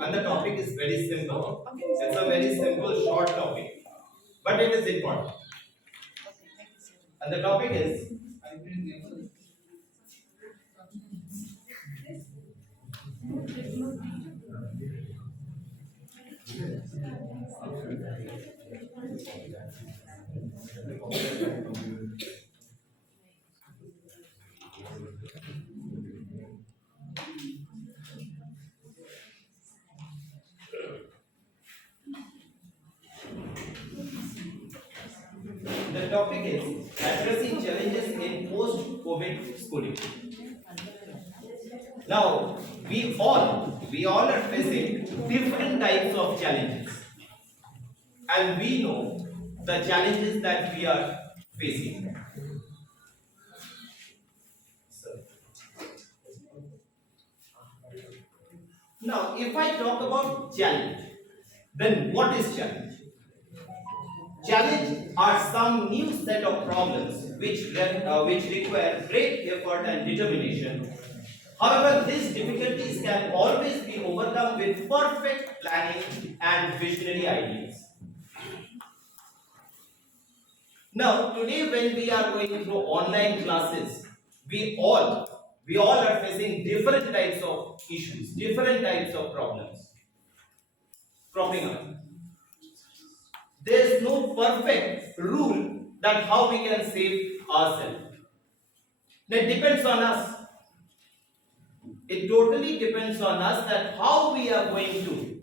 and the topic is very simple. It's a very simple, short topic, but it is important. And the topic is addressing challenges in post-COVID schooling. Now, we all are facing different types of challenges, and we know the challenges that we are facing. Now, if I talk about challenge, then what is challenge? Challenge are some new set of problems which require great effort and determination. However, these difficulties can always be overcome with perfect planning and visionary ideas. Now, today when we are going through online classes, we all are facing different types of issues, different types of problems cropping up. There is no perfect rule that how we can save ourselves. That depends on us. It totally depends on us that how we are going to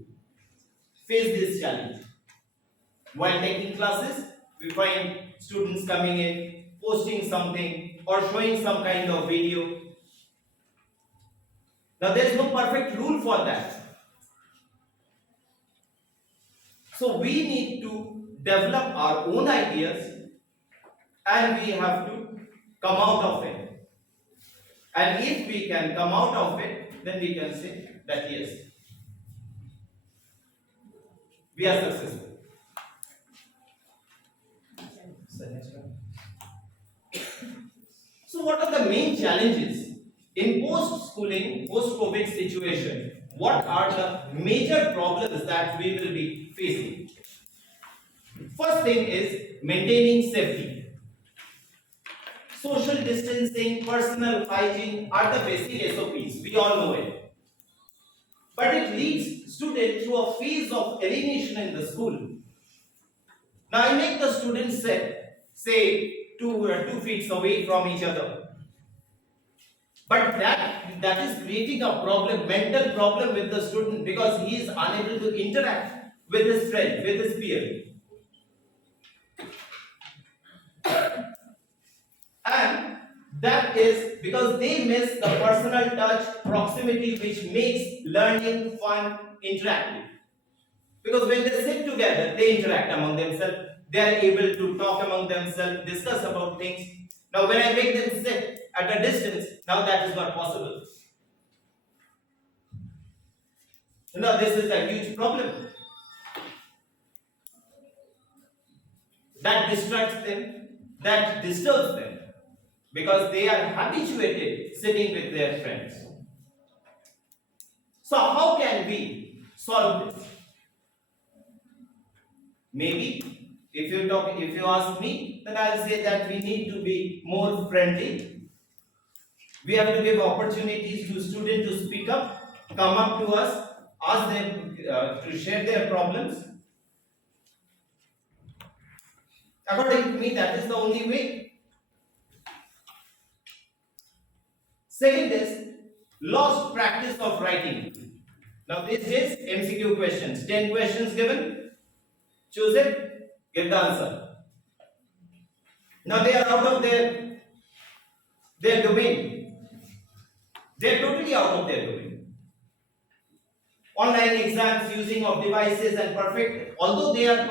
face this challenge. While taking classes, we find students coming in, posting something or showing some kind of video. Now there is no perfect rule for that. So we need to develop our own ideas and we have to come out of it. And if we can come out of it, then we can say that yes, we are successful. So what are the main challenges in post-schooling, post-COVID situation? What are the major problems that we will be facing? First thing is maintaining safety. Social distancing, personal hygiene are the basic SOPs. We all know it. But it leads students through a phase of alienation in the school. Now I make the students sit, say, 2 feet away from each other. But that is creating a problem, mental problem with the student because he is unable to interact with his friend, with his peer. And that is because they miss the personal touch, proximity, which makes learning fun, interactive. Because when they sit together, they interact among themselves. They are able to talk among themselves, discuss about things. Now, when I make them sit at a distance, now that is not possible. Now, this is a huge problem. That distracts them, that disturbs them. Because they are habituated sitting with their friends. So how can we solve this? Maybe if you ask me, then I'll say that we need to be more friendly. We have to give opportunities to students to speak up, come up to us, ask them to share their problems. According to me, that is the only way. Second is lost practice of writing. Now this is MCQ questions. 10 questions given. Choose it. Give the answer. Now they are out of their domain. They are totally out of their domain. Online exams using of devices and perfect. Although they have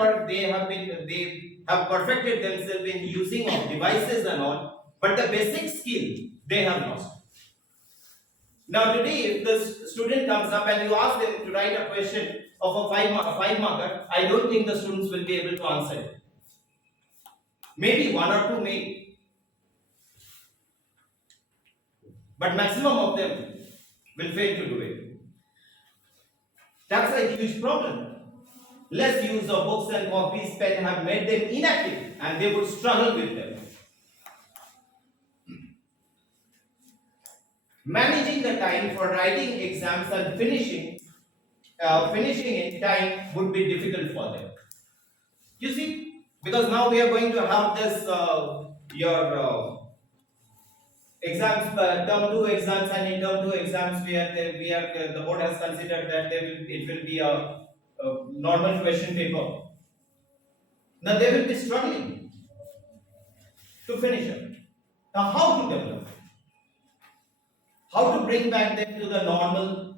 perfected themselves in using of devices and all, but the basic skill they have lost. Now today, if the student comes up and you ask them to write a question of a 5 marker, I don't think the students will be able to answer it. Maybe 1 or 2 may. But maximum of them will fail to do it. That's a huge problem. Less use of books and copies pen have made them inactive and they would struggle with them. Managing the time for writing exams and finishing in time would be difficult for them. You see, because now we are going to have this your exams, term 2 exams, and in term 2 exams, the board has considered that it will be a normal question paper. Now they will be struggling to finish it. Now, how to develop? How to bring back them to the normal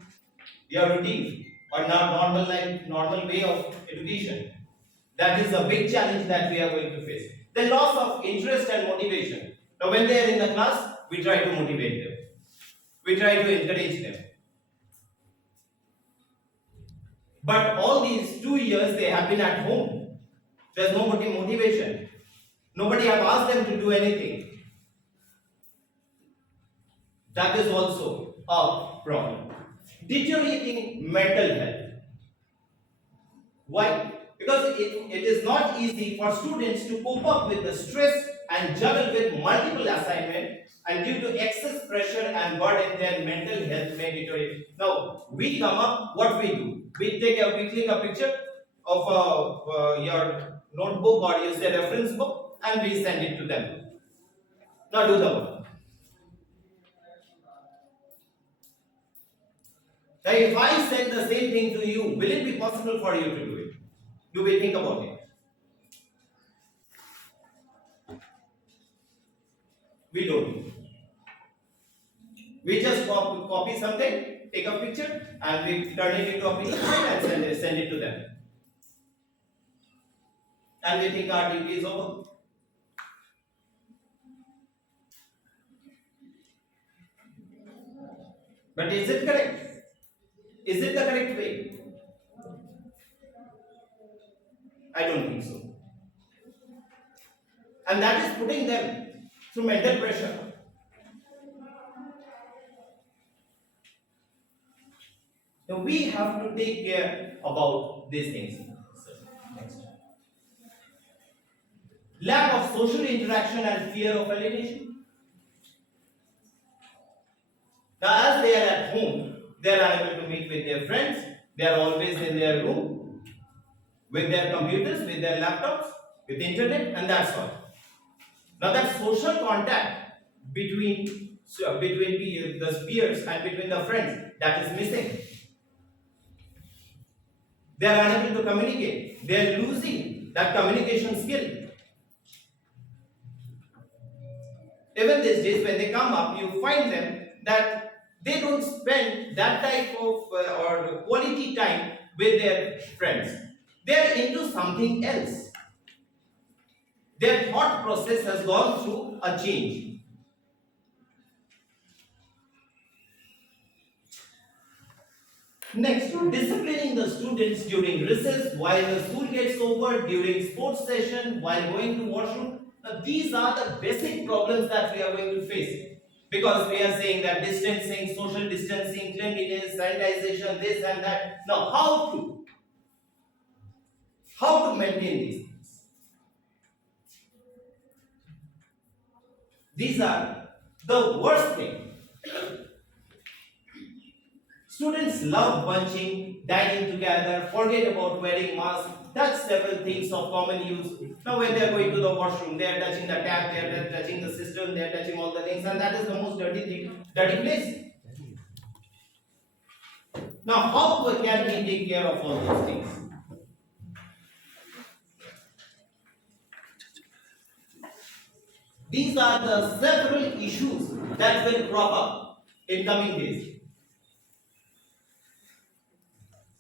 your routine or normal way of education? That is a big challenge that we are going to face. The loss of interest and motivation. Now, when they are in the class, we try to motivate them. We try to encourage them. But all these 2 years they have been at home. There's no motivation. Nobody have asked them to do anything. That is also a problem. Deteriorating mental health. Why? Because it is not easy for students to cope up with the stress and juggle with multiple assignments, and due to excess pressure and burden, their mental health may deteriorate. Now, we come up, what we do? We click a picture of your notebook or use a reference book and we send it to them. Now do the work. Now, if I send the same thing to you, will it be possible for you to do it? Do we think about it? We don't. We just copy something, take a picture, and we turn it into a PDF and send it to them. And we think our duty is over. But is it correct? Is it the correct way? I don't think so. And that is putting them through mental pressure. Now we have to take care about these things. Next. Lack of social interaction and fear of alienation. Now, as they are at home, they are unable to meet with their friends. They are always in their room with their computers, with their laptops, with internet, and that's all. Now, that social contact between the peers and between the friends, that is missing. They are unable to communicate. They are losing that communication skill. Even these days, when they come up, you find them that they don't spend that type of or quality time with their friends. They are into something else. Their thought process has gone through a change. Next, disciplining the students during recess, while the school gets over, during sports session, while going to washroom. Now, these are the basic problems that we are going to face. Because we are saying that distancing, social distancing, cleanliness, sanitization, this and that. Now, how to maintain these things? These are the worst thing. Students love bunching, dining together, forget about wearing masks. That's several things of common use. Now when they are going to the washroom, they are touching the tap, they are touching the system, they are touching all the things, and that is the most dirty place. Now how can we take care of all these things? These are the several issues that will crop up in coming days.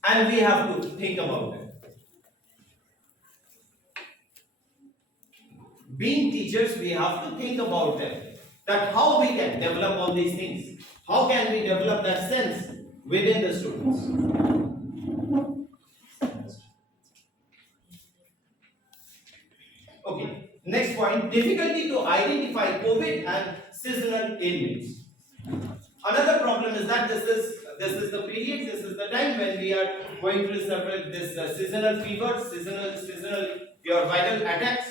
And we have to think about it. Being teachers, we have to think about it. That how we can develop all these things. How can we develop that sense within the students? Okay, next point, difficulty to identify COVID and seasonal ailments. Another problem is that this is this is the period, this is the time when we are going to separate this seasonal fever, seasonal your viral attacks.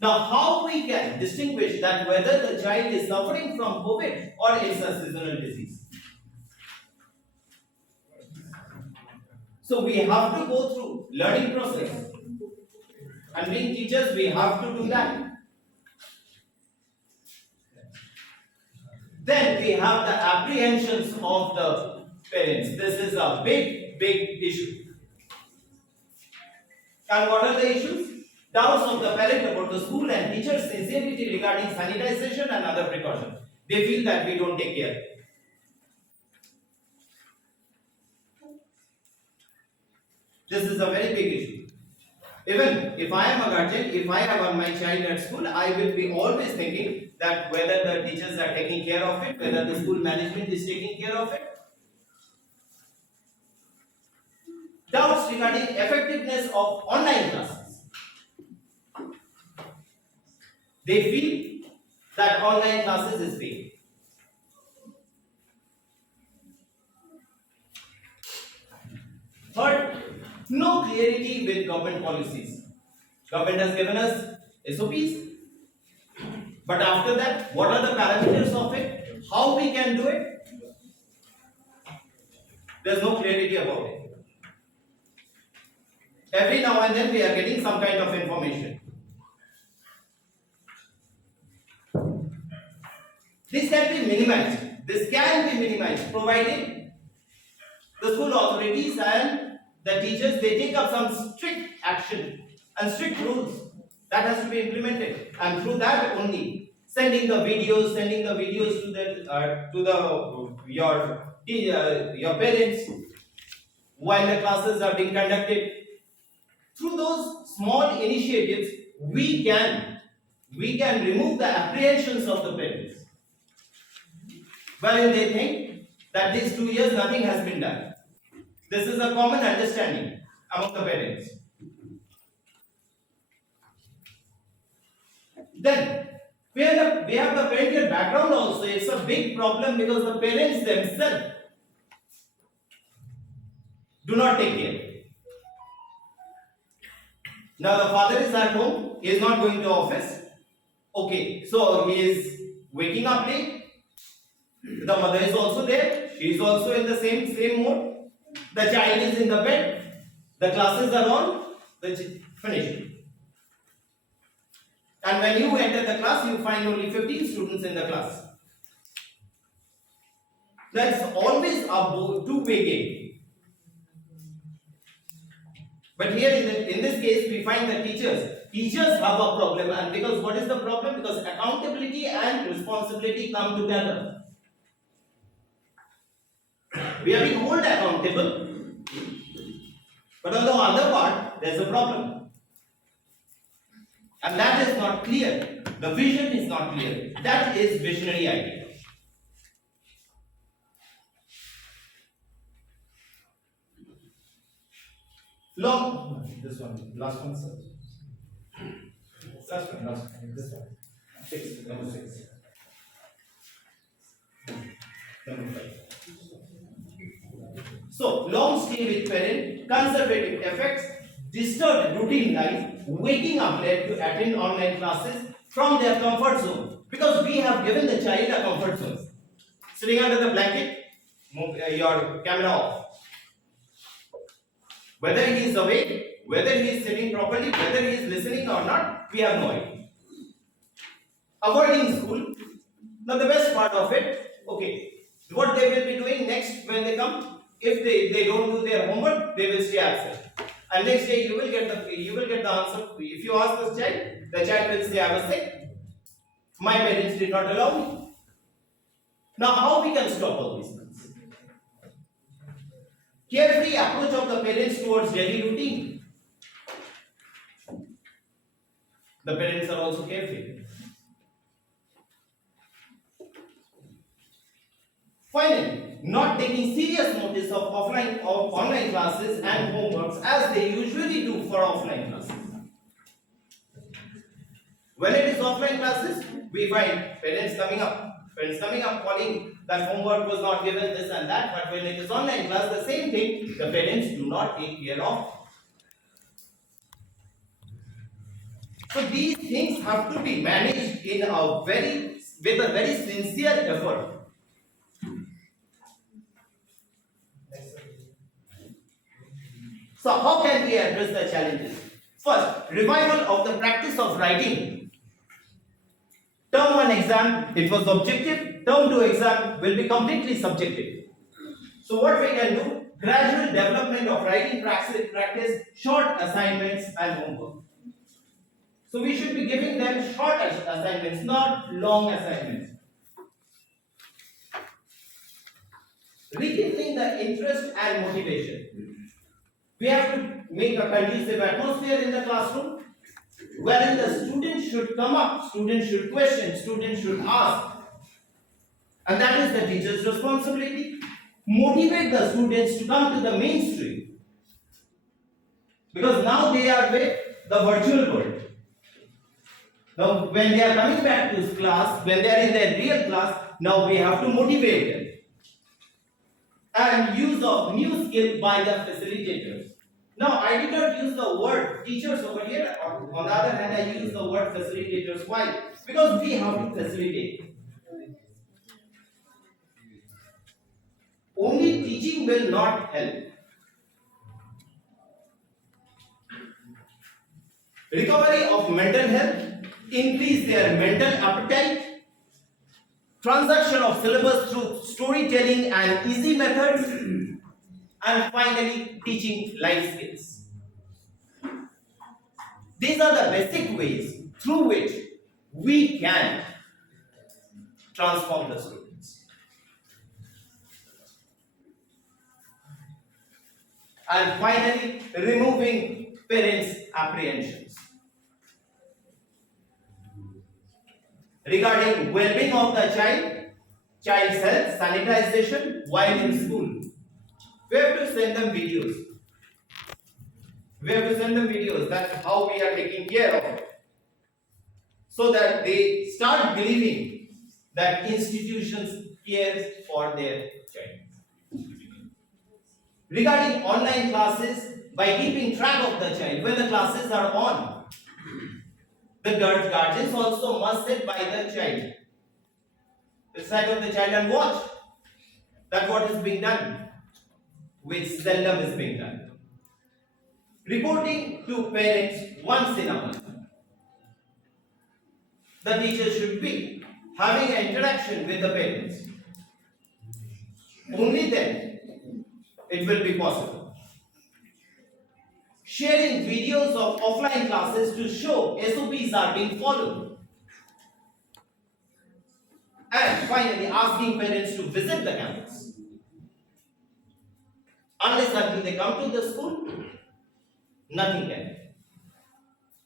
Now, how we can distinguish that whether the child is suffering from COVID or it's a seasonal disease? So we have to go through learning process, and being teachers, we have to do that. Then we have the apprehensions of the parents. This is a big issue. And what are the issues? Doubts of the parent about the school and teachers' sincerity regarding sanitization and other precautions. They feel that we don't take care. This is a very big issue. Even if I am a guardian, if I have my child at school, I will be always thinking that whether the teachers are taking care of it, whether the school management is taking care of it. Doubts regarding effectiveness of online classes. They feel that online classes is fake. Third, no clarity with government policies. Government has given us SOPs, but after that, what are the parameters of it? How we can do it? There's no clarity about it. Every now and then we are getting some kind of information. This can be minimized. This can be minimized provided the school authorities and the teachers, they take up some strict action and strict rules that has to be implemented, and through that only sending the videos to your parents while the classes are being conducted. Through those small initiatives, we can remove the apprehensions of the parents, wherein they think that these 2 years nothing has been done. This is a common understanding among the parents. Then we have the parental background also. It's a big problem because the parents themselves do not take care. Now the father is at home, he is not going to office. Okay, so he is waking up late. The mother is also there, she is also in the same mode. The child is in the bed, the classes are on, finish. And when you enter the class, you find only 15 students in the class. That's always a two-way game. But here in this case, we find that teachers have a problem. And because what is the problem? Because accountability and responsibility come together. We are being held accountable, but on the other part, there is a problem. And that is not clear. The vision is not clear. That is visionary idea. This one, last one, sir. Last one, this one. 6, number 6. Number 5. So, long stay with parent, conservative effects, disturbed routine life, waking up late to attend online classes from their comfort zone. Because we have given the child a comfort zone. Sitting under the blanket, move your camera off. Whether he is awake, whether he is sitting properly, whether he is listening or not, we have no idea. Avoiding school. Now the best part of it, okay, what they will be doing next when they come, if they don't do their homework, they will stay absent. And next day you will get the answer. If you ask the child will say, I was sick. My parents did not allow me. Now how we can stop all these things? Carefree approach of the parents towards daily routine. The parents are also carefree. Finally, not taking serious notice of online classes and homeworks as they usually do for offline classes. When it is offline classes, we find parents coming up. Friends coming up calling that homework was not given, this and that, but when it is online class, the same thing, the parents do not take care of. So these things have to be managed with a very sincere effort. So how can we address the challenges? First, revival of the practice of writing. Term 1 exam, it was objective. Term 2 exam will be completely subjective. So what we can do? Gradual development of writing practice, short assignments and homework. So we should be giving them short assignments, not long assignments. Rekindling the interest and motivation. We have to make a conducive atmosphere in the classroom wherein the students should come up, students should question, students should ask. And that is the teacher's responsibility. Motivate the students to come to the mainstream. Because now they are with the virtual world. Now when they are coming back to class, when they are in their real class, now we have to motivate them. And use of new skill by the facilitators. Now, I did not use the word teachers over here. On the other hand, I use the word facilitators. Why? Because we have to facilitate. Only teaching will not help. Recovery of mental health, increase their mental appetite, transaction of syllabus through storytelling and easy methods, and finally teaching life skills. These are the basic ways through which we can transform the students. And finally, removing parents' apprehensions. Regarding well-being of the child's health, sanitization while in school. We have to send them videos. We have to send them videos. That's how we are taking care of it. So that they start believing that institutions care for their child. Regarding online classes, by keeping track of the child when the classes are on, the guardians also must sit by the child, beside of the child, and watch that what is being done, which seldom is being done. Reporting to parents once in a month. The teacher should be having an interaction with the parents. Only then it will be possible. Sharing videos of offline classes to show SOPs are being followed. And finally, asking parents to visit the campus. Unless until they come to the school, nothing can.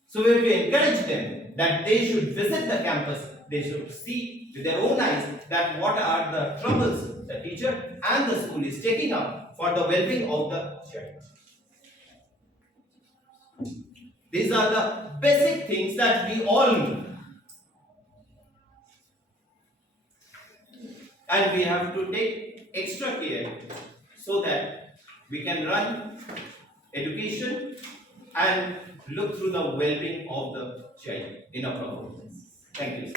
So we have to encourage them that they should visit the campus. They should see with their own eyes that what are the troubles the teacher and the school is taking up for the well-being of the child. These are the basic things that we all know. And we have to take extra care so that we can run education and look through the well-being of the child in a proper way. Thank you.